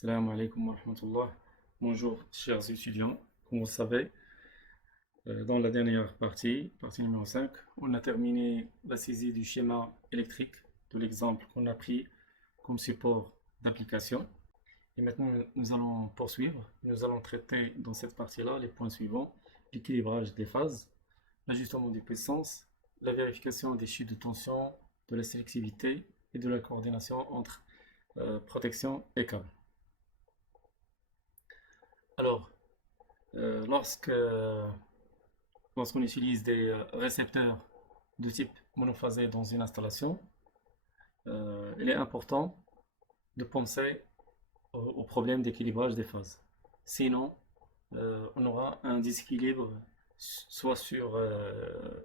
Salam alaikum wa rahmatullah. Bonjour, chers étudiants. Comme vous savez, dans la dernière partie numéro 5, on a terminé la saisie du schéma électrique de l'exemple qu'on a pris comme support d'application. Et maintenant, nous allons poursuivre. Nous allons traiter dans cette partie-là les points suivants: l'équilibrage des phases, l'ajustement des puissances, la vérification des chiffres de tension, de la sélectivité et de la coordination entre protection et câble. Alors, lorsqu'on utilise des récepteurs de type monophasé dans une installation, il est important de penser au problème d'équilibrage des phases. Sinon, on aura un déséquilibre soit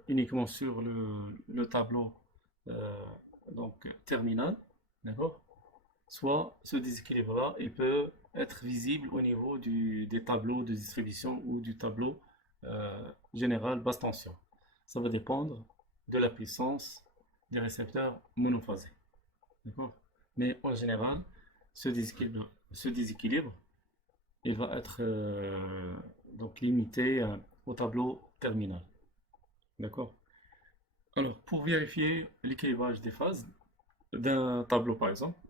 uniquement sur le tableau euh, terminal, d'accord? Soit ce déséquilibre-là, il peut être visible au niveau des tableaux de distribution ou du tableau général basse tension. Ça va dépendre de la puissance des récepteurs monophasés. D'accord? Mais en général, ce déséquilibre, il va être limité au tableau terminal. D'accord? Alors, pour vérifier l'équilibrage des phases d'un tableau, par exemple,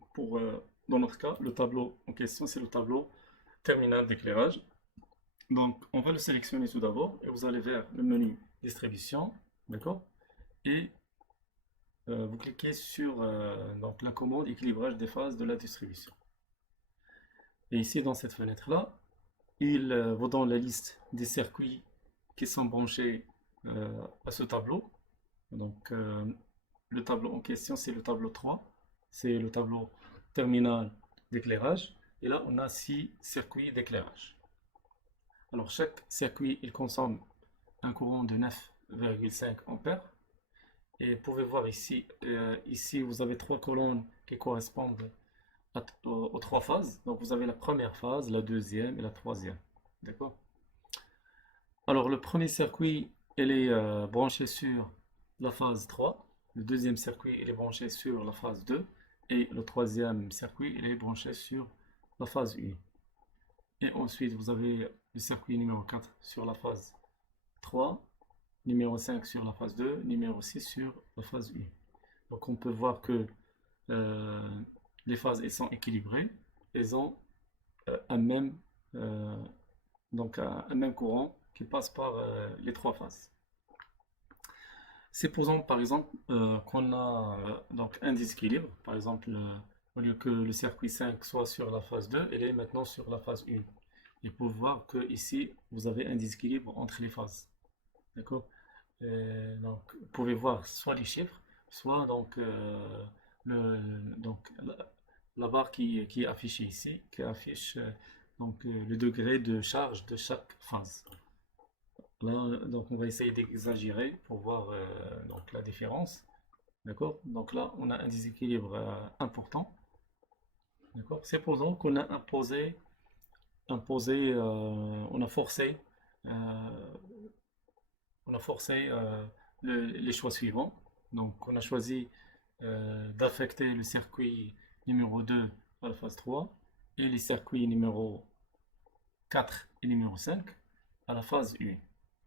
dans notre cas, le tableau en question, c'est le tableau terminal d'éclairage. Donc, on va le sélectionner tout d'abord et vous allez vers le menu distribution, d'accord? Et vous cliquez sur la commande équilibrage des phases de la distribution. Et ici, dans cette fenêtre-là, il vous donne la liste des circuits qui sont branchés à ce tableau. Donc, le tableau en question, c'est le tableau 3. C'est le tableau terminal d'éclairage. Et là, on a 6 circuits d'éclairage. Alors, chaque circuit, il consomme un courant de 9,5 ampères. Et vous pouvez voir ici, vous avez 3 colonnes qui correspondent aux 3 phases. Donc, vous avez la première phase, la deuxième et la troisième. D'accord? Alors, le premier circuit, il est branché sur la phase 3. Le deuxième circuit, il est branché sur la phase 2. Et le troisième circuit, il est branché sur la phase 1. Et ensuite, vous avez le circuit numéro 4 sur la phase 3, numéro 5 sur la phase 2, numéro 6 sur la phase 1. Donc, on peut voir que euh, les phases elles sont équilibrées. Elles ont un même, euh, un même courant qui passe par les 3 phases. Supposons par exemple qu'on a un déséquilibre, par exemple au lieu que le circuit 5 soit sur la phase 2, il est maintenant sur la phase 1. Et pour voir que ici vous avez un déséquilibre entre les phases. D'accord? Donc vous pouvez voir soit les chiffres, soit le, donc la barre qui est affichée ici, qui affiche le degré de charge de chaque phase. Là, donc on va essayer d'exagérer pour voir la différence. D'accord? Donc là, on a un déséquilibre important. D'accord? Supposons qu'on a on a forcé, euh, les choix suivants. Donc on a choisi d'affecter le circuit numéro 2 à la phase 3 et les circuits numéro 4 et numéro 5 à la phase 1.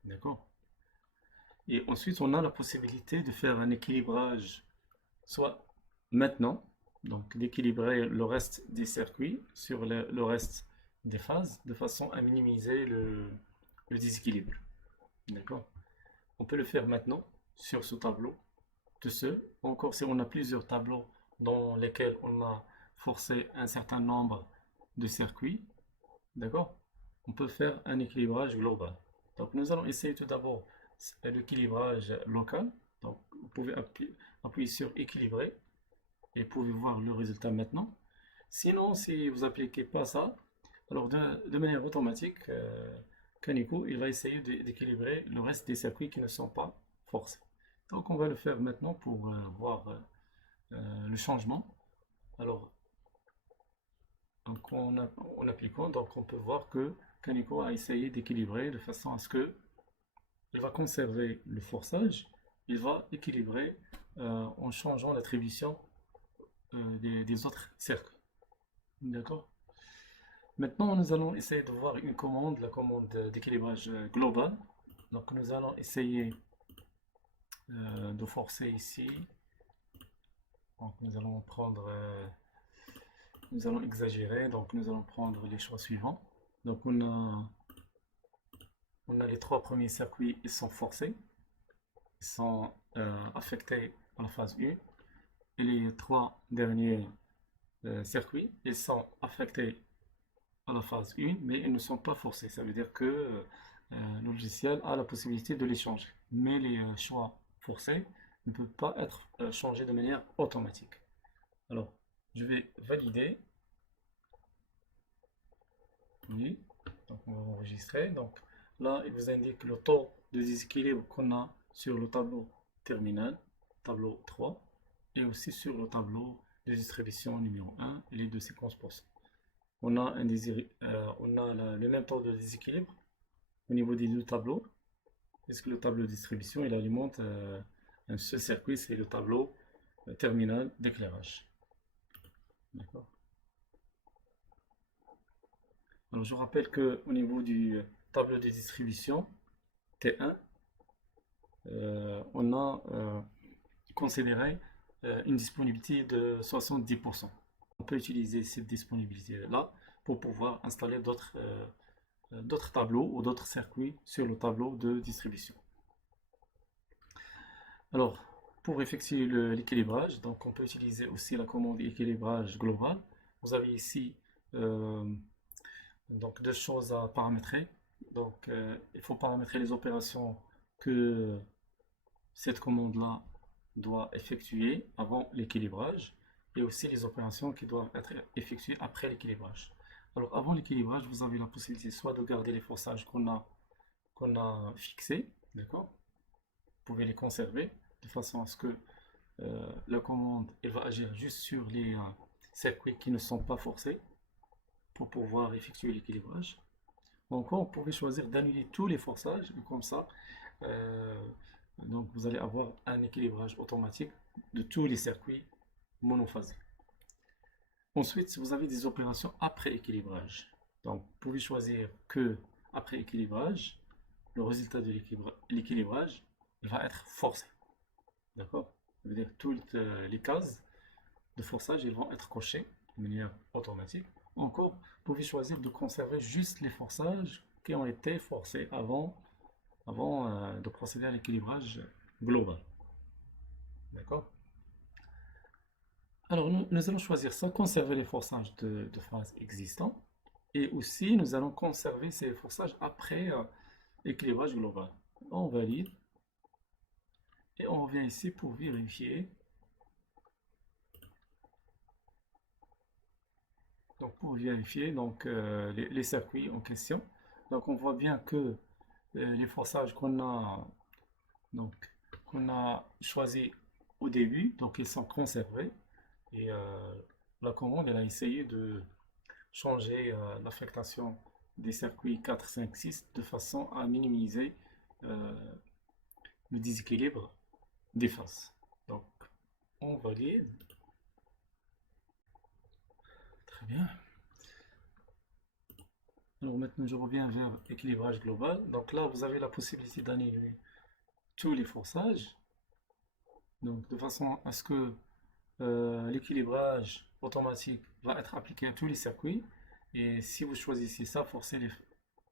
D'accord? Et ensuite, on a la possibilité de faire un équilibrage, soit maintenant, donc d'équilibrer le reste des circuits sur le reste des phases, de façon à minimiser le déséquilibre. D'accord? On peut le faire maintenant sur ce tableau, de ce. Encore si on a plusieurs tableaux dans lesquels on a forcé un certain nombre de circuits, d'accord? On peut faire un équilibrage global. Donc nous allons essayer tout d'abord l'équilibrage local. Donc vous pouvez appuyer sur équilibrer et vous pouvez voir le résultat maintenant. Sinon, si vous n'appliquez pas ça, alors de manière automatique, Kaneko il va essayer d'équilibrer le reste des circuits qui ne sont pas forcés. Donc on va le faire maintenant pour voir le changement. Alors en appliquant, donc on peut voir que Kaneko a essayé d'équilibrer de façon à ce que il va conserver le forçage, il va équilibrer en changeant l'attribution des autres cercles. D'accord? Maintenant, nous allons essayer de voir une commande, la commande d'équilibrage global. Donc, nous allons essayer de forcer ici. Donc, nous allons prendre, nous allons exagérer. Donc, nous allons prendre les choix suivants. Donc, on a les trois premiers circuits, ils sont forcés, ils sont affectés à la phase 1. Et les trois derniers circuits, ils sont affectés à la phase 1, mais ils ne sont pas forcés. Ça veut dire que le logiciel a la possibilité de les changer. Mais les choix forcés ne peuvent pas être changés de manière automatique. Alors, je vais valider. Oui, donc on va enregistrer. Donc là, il vous indique le taux de déséquilibre qu'on a sur le tableau terminal, tableau 3, et aussi sur le tableau de distribution numéro 1 et les deux séquences possibles. On a, le même taux de déséquilibre au niveau des deux tableaux, puisque le tableau de distribution, il alimente un seul circuit, c'est le tableau terminal d'éclairage. D'accord. Alors je rappelle que au niveau du tableau de distribution T1, on a considéré une disponibilité de 70%. On peut utiliser cette disponibilité-là pour pouvoir installer d'autres tableaux ou d'autres circuits sur le tableau de distribution. Alors, pour effectuer l'équilibrage, donc on peut utiliser aussi la commande équilibrage global. Vous avez ici donc deux choses à paramétrer. Donc, il faut paramétrer les opérations que cette commande-là doit effectuer avant l'équilibrage et aussi les opérations qui doivent être effectuées après l'équilibrage. Alors, avant l'équilibrage, vous avez la possibilité soit de garder les forçages qu'on a fixés, d'accord? Vous pouvez les conserver de façon à ce que la commande elle va agir juste sur les circuits qui ne sont pas forcés pour pouvoir effectuer l'équilibrage. Encore, vous pouvez choisir d'annuler tous les forçages, et comme ça, donc vous allez avoir un équilibrage automatique de tous les circuits monophasés. Ensuite, si vous avez des opérations après équilibrage, donc vous pouvez choisir que après équilibrage, le résultat de l'équilibrage va être forcé. D'accord? Ça veut dire que toutes les cases de forçage ils vont être cochées de manière automatique. Encore, vous pouvez choisir de conserver juste les forçages qui ont été forcés avant de procéder à l'équilibrage global. D'accord? Alors, nous allons choisir ça, conserver les forçages de phase existants. Et aussi, nous allons conserver ces forçages après équilibrage global. On valide. Et on revient ici pour vérifier. Donc, pour vérifier donc, les circuits en question. Donc, on voit bien que les forçages donc, qu'on a choisi au début, donc ils sont conservés. Et la commande, elle a essayé de changer l'affectation des circuits 4, 5, 6 de façon à minimiser le déséquilibre des phases. Donc, on valide. Très bien. Alors maintenant, je reviens vers équilibrage global. Donc là, vous avez la possibilité d'annuler tous les forçages. Donc de façon à ce que l'équilibrage automatique va être appliqué à tous les circuits. Et si vous choisissez ça, forcer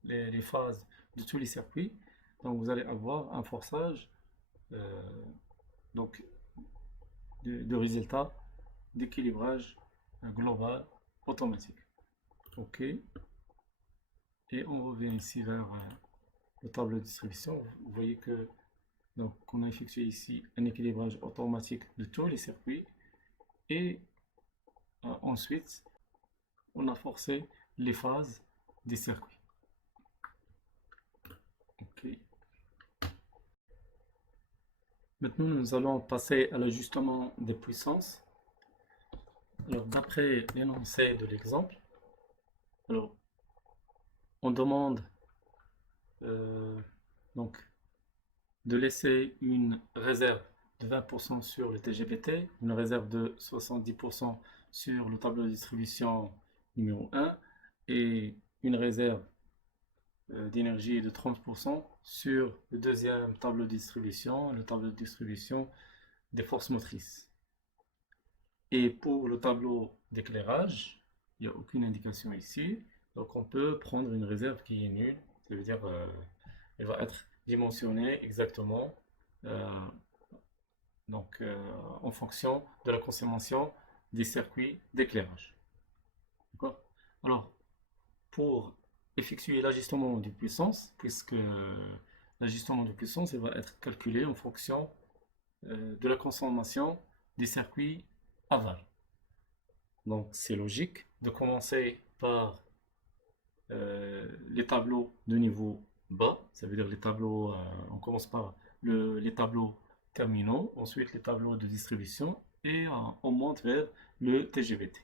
les phases de tous les circuits, donc vous allez avoir un forçage donc de résultat d'équilibrage global automatique. OK. Et on revient ici vers le tableau de distribution. Vous voyez que donc on a effectué ici un équilibrage automatique de tous les circuits et ensuite on a forcé les phases des circuits. OK. Maintenant nous allons passer à l'ajustement des puissances. Alors d'après l'énoncé de l'exemple, alors on demande donc de laisser une réserve de 20% sur le TGBT, une réserve de 70% sur le tableau de distribution numéro 1 et une réserve d'énergie de 30% sur le deuxième tableau de distribution, le tableau de distribution des forces motrices. Et pour le tableau d'éclairage, il n'y a aucune indication ici. Donc on peut prendre une réserve qui est nulle. Ça veut dire elle va être dimensionnée exactement euh, en fonction de la consommation des circuits d'éclairage. D'accord? Alors, pour effectuer l'ajustement de puissance, puisque l'ajustement de puissance il va être calculé en fonction de la consommation des circuits aval. Donc c'est logique de commencer par les tableaux de niveau bas, ça veut dire les tableaux, on commence par les tableaux terminaux, ensuite les tableaux de distribution et on monte vers le TGVT.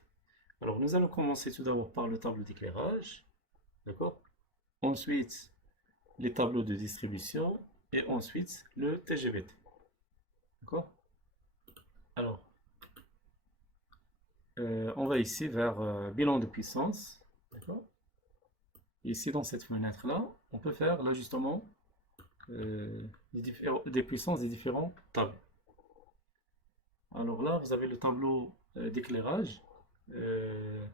Alors nous allons commencer tout d'abord par le tableau d'éclairage, d'accord? Ensuite les tableaux de distribution et ensuite le TGVT, d'accord? Alors on va ici vers bilan de puissance, d'accord? Ici, dans cette fenêtre-là, on peut faire l'ajustement des puissances des différents tableaux. Alors là, vous avez le tableau d'éclairage. Euh,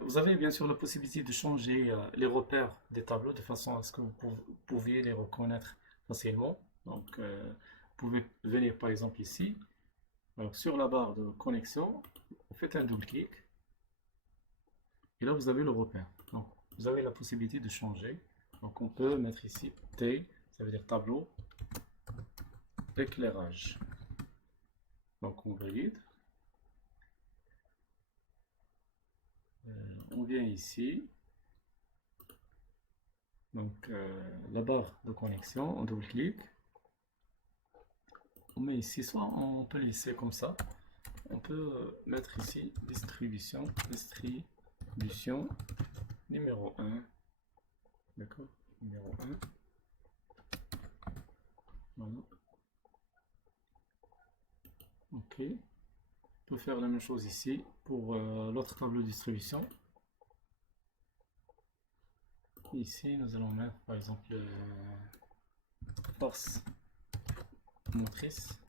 Vous avez bien sûr la possibilité de changer les repères des tableaux de façon à ce que vous pouviez les reconnaître facilement. Donc, vous pouvez venir par exemple ici. Alors, sur la barre de connexion, vous faites un double-clic. Et là, vous avez le repère. Donc, vous avez la possibilité de changer. Donc, on peut mettre ici T, ça veut dire tableau éclairage. Donc, on valide. On vient ici. Donc, la barre de connexion, on double-clic. On met ici, soit on peut laisser comme ça. On peut mettre ici distribution numéro 1. D'accord? Numéro 1. Voilà. Ok. On peut faire la même chose ici pour l'autre tableau de distribution. Ici, nous allons mettre par exemple force motrice.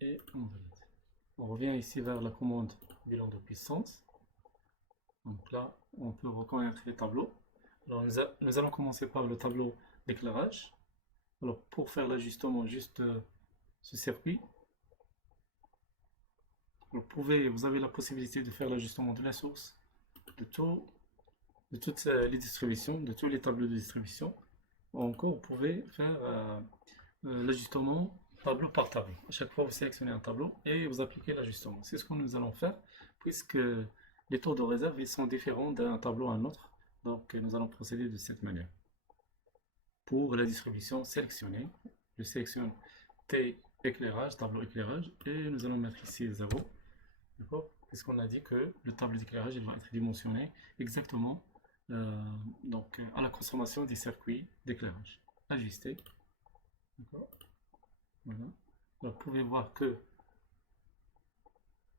Et on valide. On revient ici vers la commande bilan de puissance. Donc là, on peut reconnaître les tableaux. Alors nous allons commencer par le tableau d'éclairage. Alors pour faire l'ajustement juste ce circuit, vous avez la possibilité de faire l'ajustement de la source, de toutes les distributions, de tous les tableaux de distribution. Encore, vous pouvez faire l'ajustement tableau par tableau. À chaque fois, vous sélectionnez un tableau et vous appliquez l'ajustement. C'est ce que nous allons faire, puisque les taux de réserve ils sont différents d'un tableau à un autre. Donc, nous allons procéder de cette manière. Pour la distribution sélectionnée, je sélectionne T éclairage, tableau éclairage, et nous allons mettre ici 0. D'accord? Puisqu'on a dit que le tableau d'éclairage va être dimensionné exactement à la consommation des circuits d'éclairage. Ajuster. D'accord? Voilà. Alors, vous pouvez voir que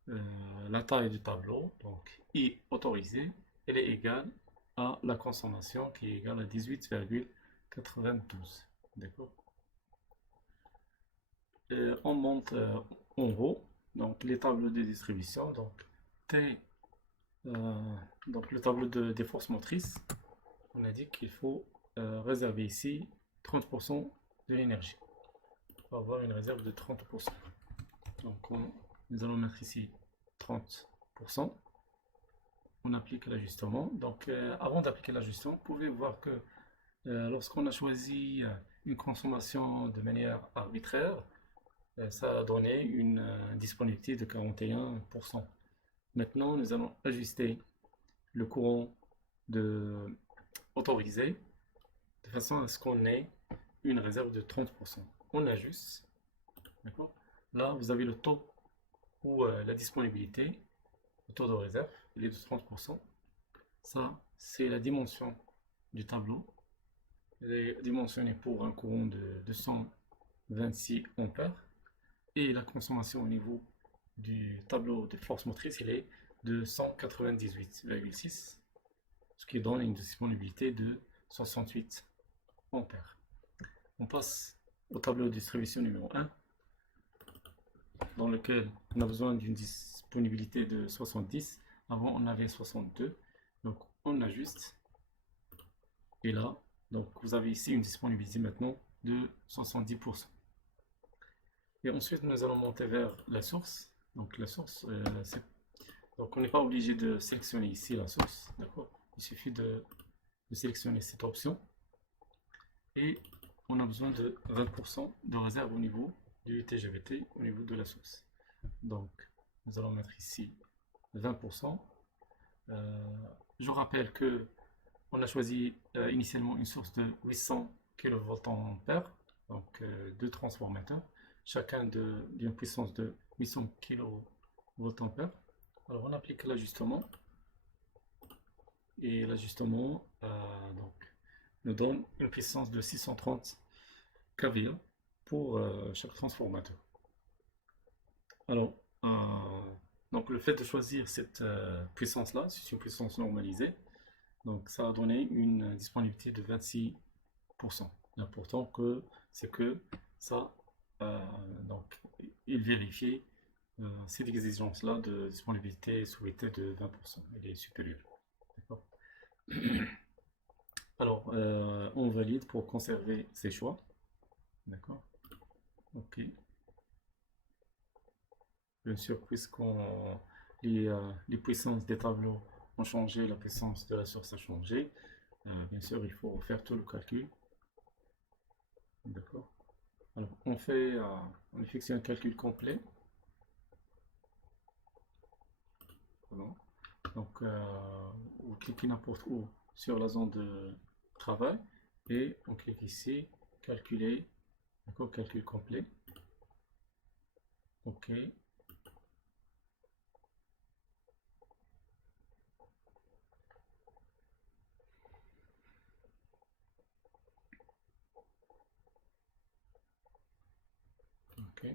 la taille du tableau, donc I autorisé, elle est égale à la consommation qui est égale à 18,92. D'accord? On monte en haut, donc les tableaux de distribution, donc T, donc le tableau des forces motrices, on a dit qu'il faut réserver ici 30% de l'énergie. On va avoir une réserve de 30%. Donc nous allons mettre ici 30%. On applique l'ajustement. Donc avant d'appliquer l'ajustement, vous pouvez voir que lorsqu'on a choisi une consommation de manière arbitraire, ça a donné une disponibilité de 41%. Maintenant, nous allons ajuster le courant autorisé de façon à ce qu'on ait une réserve de 30%. On ajuste. D'accord? Là, vous avez le taux ou la disponibilité, le taux de réserve, il est de 30%. Ça, c'est la dimension du tableau. Elle est dimensionnée pour un courant de 226 ampères. Et la consommation au niveau du tableau de force motrice, il est de 198,6, ce qui donne une disponibilité de 68 ampères. On passe au tableau de distribution numéro 1, dans lequel on a besoin d'une disponibilité de 70. Avant, on avait 62. Donc, on ajuste. Et là, donc vous avez ici une disponibilité maintenant de 70%. Et ensuite, nous allons monter vers la source. Donc, la source, donc on n'est pas obligé de sélectionner ici la source. D'accord? Il suffit de sélectionner cette option. Et on a besoin de 20% de réserve au niveau du TGVT, au niveau de la source. Donc, nous allons mettre ici 20%. Je rappelle que on a choisi initialement une source de 800 kVA, donc deux transformateurs, chacun d'une puissance de 800 kVA. Alors on applique l'ajustement et l'ajustement nous donne une puissance de 630 kVA pour chaque transformateur. Alors, donc le fait de choisir cette puissance-là, c'est une puissance normalisée, donc ça a donné une disponibilité de 26%. L'important c'est que ça, donc il vérifie cette exigence-là de disponibilité souhaitée de 20%, elle est supérieure. D'accord. Alors, on valide pour conserver ces choix. D'accord. Ok. Bien sûr, puisqu'on les puissances des tableaux ont changé, la puissance de la source a changé. Bien sûr, il faut faire tout le calcul. D'accord. Alors, on effectue un calcul complet. Voilà. Donc, vous cliquez n'importe où sur la zone de travail et on clique ici, calculer, d'accord, calcul complet. Ok. Ok.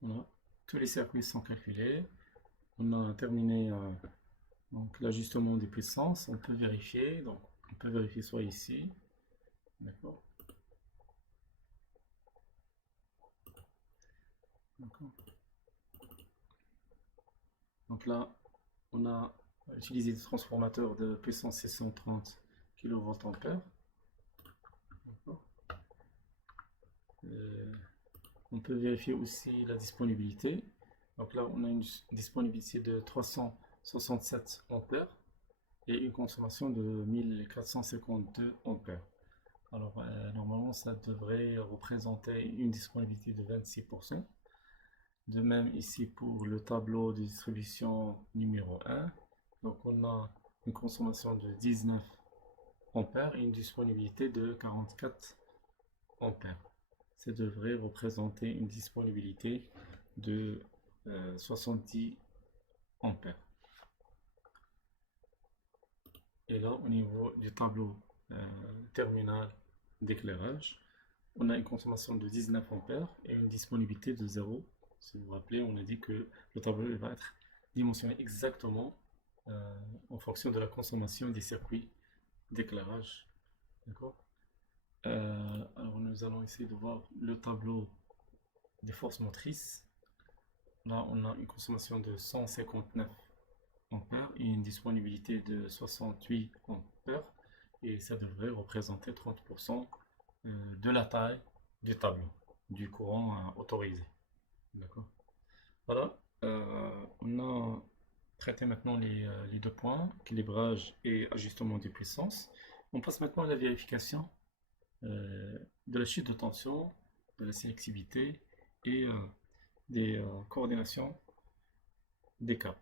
Voilà. Tous les circuits sont calculés. On a terminé donc l'ajustement des puissances. On peut vérifier. Donc, on peut vérifier soit ici. D'accord. Donc là, on a utilisé des transformateurs de puissance 630 kVA. On peut vérifier aussi la disponibilité. Donc là, on a une disponibilité de 367 ampères et une consommation de 1452 ampères. Alors, normalement, ça devrait représenter une disponibilité de 26%. De même, ici, pour le tableau de distribution numéro 1, donc on a une consommation de 19 ampères et une disponibilité de 44 ampères. Ça devrait représenter une disponibilité de 70 ampères. Et là, au niveau du tableau terminal d'éclairage, on a une consommation de 19 ampères et une disponibilité de 0. Si vous vous rappelez, on a dit que le tableau va être dimensionné exactement en fonction de la consommation des circuits d'éclairage. D'accord. Alors nous allons essayer de voir le tableau des forces motrices. Là, on a une consommation de 159 ampères et une disponibilité de 68 ampères. Et ça devrait représenter 30% de la taille du tableau, du courant autorisé. D'accord. Voilà. On a traité maintenant les deux points, équilibrage et ajustement des puissances. On passe maintenant à la vérification de la chute de tension, de la sélectivité et des coordinations des câbles.